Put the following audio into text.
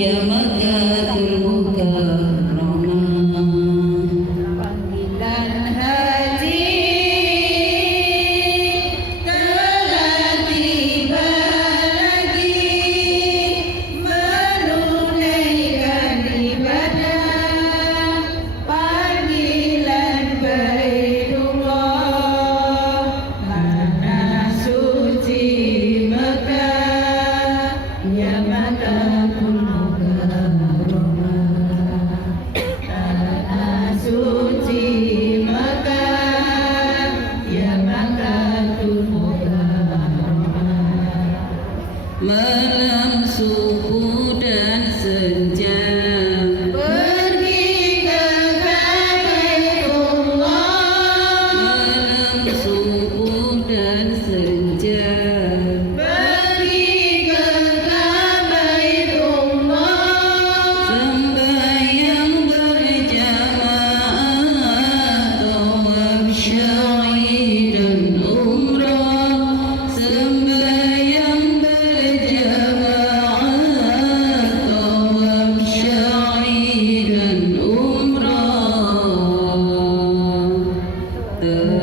Yeah, man. dan you. cidadã,